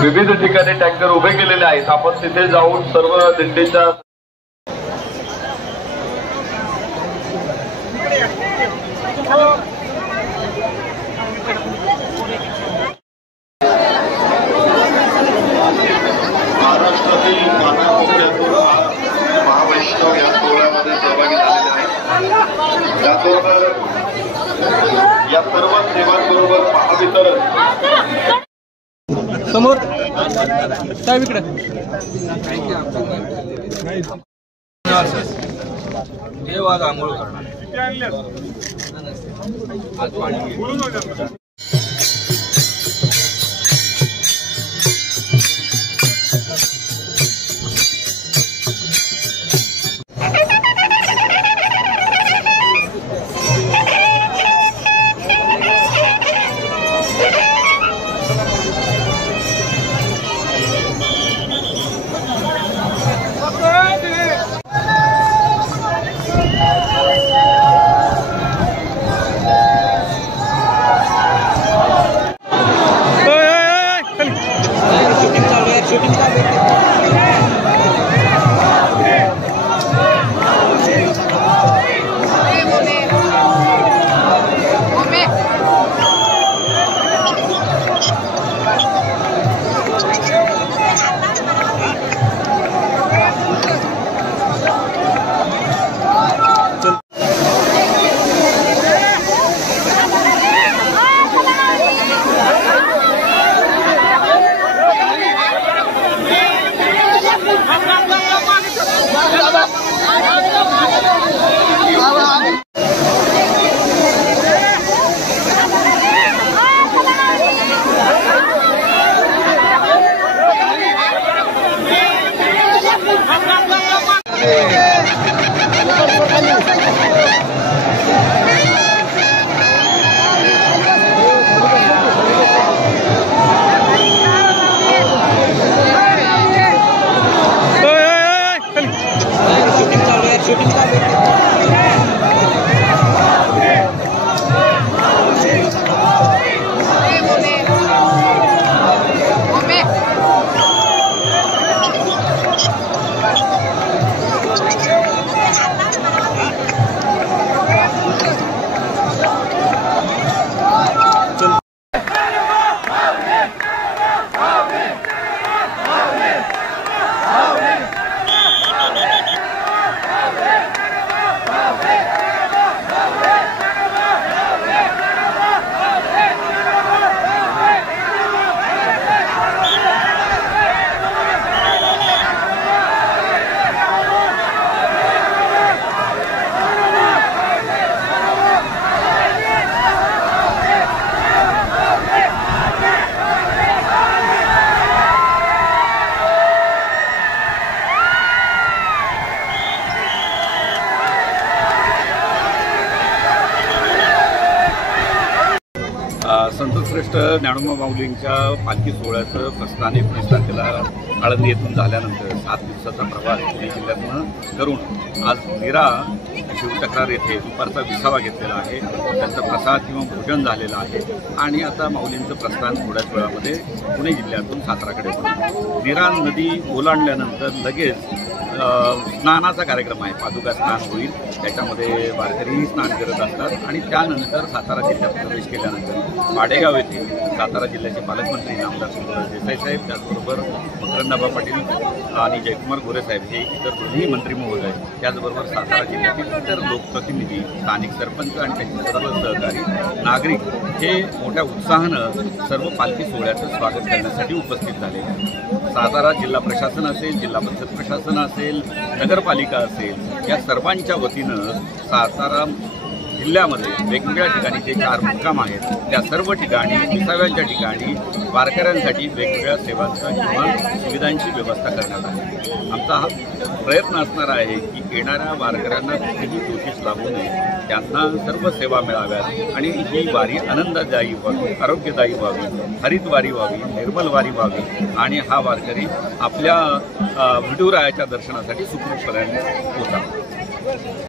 विविध ठिकाणी टँकर उभे केलेले आहेत। आपण तिथे जाऊन सर्व दिंडीच्या महाराष्ट्रातील कानाकोपऱ्यातून महावैष्णव या सोहळ्यामध्ये सहभागी झालेले आहेत। त्याचबरोबर या सर्व सेवांबरोबर महावितरण समोर साहेब इकडे देव आज आंघोळ करणार आज पाणी संतश्रेष्ठ ज्ञानोबा माऊलींच्या पालखी सोहळ्याचं प्रस्थान 19 तारखेला आळंदी येथून झाल्यानंतर 7 दिवसाचा प्रवास पुणे जिल्ह्यातून करून आज नीरा शिवचक्रार येथे दुपारचा विसावा घेतलेला आहे। त्यांचा प्रसाद किंवा भोजन झालेलं आहे आणि आता माऊलींचं प्रस्थान थोड्याच वेळामध्ये पुणे जिल्ह्यातून साताराकडे होणार। नीरा नदी ओलांडल्यानंतर लगेच स्नानाचा कार्यक्रम आहे, पादुका स्नान होईल, त्याच्यामध्ये वारकरीही स्नान करत असतात आणि त्यानंतर सातारा जिल्ह्यात प्रवेश केल्यानंतर पाडेगाव येथे सातारा जिल्ह्याचे पालकमंत्री नामदार सुंदरराव देसाई साहेब, त्याचबरोबर मकरंदाबा पाटील आणि जयकुमार गोरे साहेब हे इतर दोन्ही मंत्री महोदय, त्याचबरोबर सातारा जिल्ह्यातील इतर लोकप्रतिनिधी, स्थानिक सरपंच आणि त्यांचे सर्व सहकारी नागरिक हे मोठ्या उत्साहानं सर्व पालखी सोहळ्याचं स्वागत करण्यासाठी उपस्थित झाले। सातारा जिल्हा प्रशासन असेल, जिल्हा परिषद प्रशासन असेल, नगरपालिका असेल, या सर्वांच्या वतीनं सातारा जिल्ह्यामध्ये वेगवेगळ्या ठिकाणी जे 4 मुक्काम आहेत त्या सर्व ठिकाणी विसाव्यांच्या ठिकाणी वारकऱ्यांसाठी वेगवेगळ्या सेवांचा किंवा सुविधांची व्यवस्था करण्यात आली। आमचा हा प्रयत्न असणार आहे की येणाऱ्या वारकऱ्यांना कुठेही दोषीस लागू नये, त्यांना सर्व सेवा मिळाव्यात आणि ही वारी आनंददायी व्हावी, आरोग्यदायी व्हावी, हरित वारी व्हावी, निर्मल वारी व्हावी आणि हा वारकरी आपल्या विठुरायाच्या दर्शनासाठी सुखरूपपणे पोहोचावा।